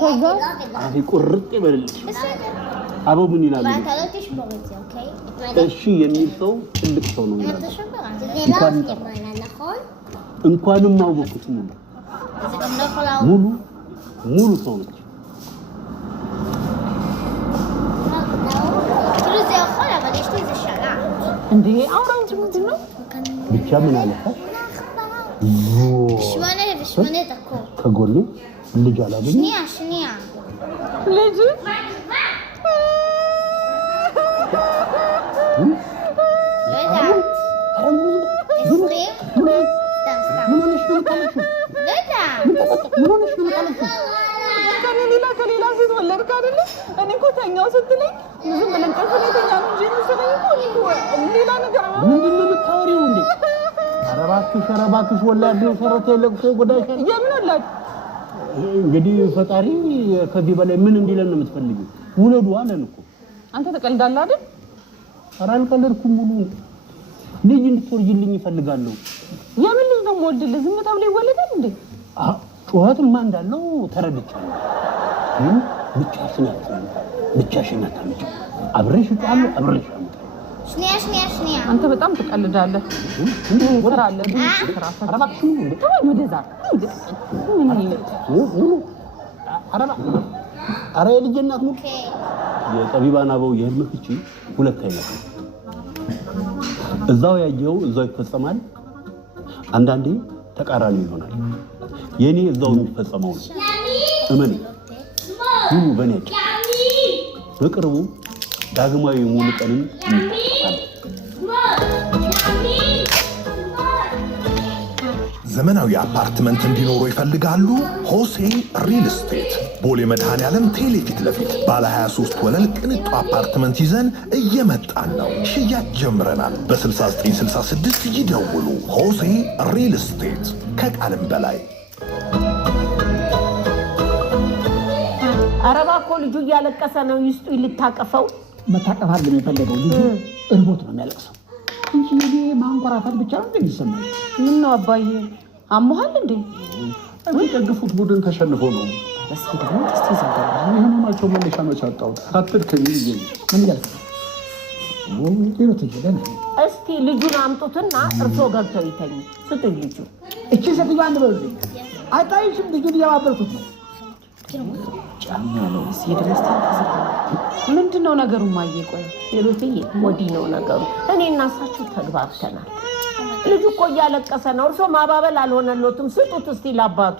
ከዛ አይ ቁርጥ ይበልልሽ አበው ምን ይላል እሺ የሚል ሰው ትልቅ ሰው ነው እንኳንም አወቁት ሙሉ ሰው ነው እንዴ አውራንጅ ምንድነው ብቻ ምን አለፈ ሽማኔ ተኮ ከጎኔ ልጅ አላገኘ ሽኒያ ልጅ ከሌላ ሴት ወለድክ አይደለ እኔ እኮ ተኛው ስትለኝ ዝም ብለን ቀርፈለኛ ነው እንጂ መሰለኝ እኮ ሌላ ነገር ምንድን ነው የምታወሪው እንዴ አረባክሽ ወላዴ ሰረተ ለቅሶ ጎዳሽ የምን ወላድ እንግዲህ ፈጣሪ ከዚህ በላይ ምን እንዲለን ነው የምትፈልጊው ውለዱ አለን እኮ አንተ ተቀልዳለህ አይደል አራልቀለርኩም ሙሉ ልጅ እንድትወልጂልኝ ይፈልጋለሁ የምን ልጅ ነው ወልድልህ ዝም ተብሎ ይወለዳል እንዴ ጩኸትማ እንዳለው ተረድቻለሁ ግን ብቻሽን አታምጪ አብረሽ ጣሉ አብረሽ ሽኒያ አንተ በጣም ተቀልዳለህ እንዴ ወራለ ስራ አረባክሽ ተወኝ ወደዛ አረ ልጅ እናት ነው የጠቢባን አበው የህልም ፍቺ ሁለት አይነት እዛው ያየው እዛው ይፈጸማል አንዳንዴ ተቃራኒ ይሆናል የኔ እዛው የሚፈጸመው እመን ሁሉ በነጭ በቅርቡ ዳግማዊ ሙሉ ቀንን ዘመናዊ አፓርትመንት እንዲኖሩ ይፈልጋሉ ሆሴ ሪል ስቴት ቦሌ መድኃኔዓለም ቴሌፊት ለፊት ባለ 23 ወለል ቅንጡ አፓርትመንት ይዘን እየመጣን ነው ሽያጭ ጀምረናል በ6966 ይደውሉ ሆሴ ሪል ስቴት ከቃልም በላይ አረባኮ ልጁ ያለቀሰ ነው ይስጡ ይልታቀፈው መታቀፍ አይደለም የፈለገው ልጁ እርቦት ነው የሚያለቅሰው እንጂ ማንቆራፋት ብቻ ነው እንደሚሰማው ምን ነው አባዬ አሞሃል እንዴ የሚደግፉት ቡድን ተሸንፎ ነው እስኪ ደግሞ እስቲ ዘጋው የህመማቸው መነሻ መቻጣው አትድከኝ ይይ ምን ያልፍ እስቲ ልጁን አምጡትና እርሶ ገብተው ይተኙ ስጡኝ ልጁ እቺ ሴትዮ አንድ በልኝ አይታይሽም ልጁን ያባበርኩት ነው ጫማ ነው ሲደረስታ ምንድነው ነገሩ ማየቆይ ይሩትዬ ወዲህ ነው ነገሩ እኔና እሳቸው ተግባብተናል ልጁ እኮ ያለቀሰ ነው እርሶ ማባበል አልሆነሎትም ስጡት እስቲ ላባቱ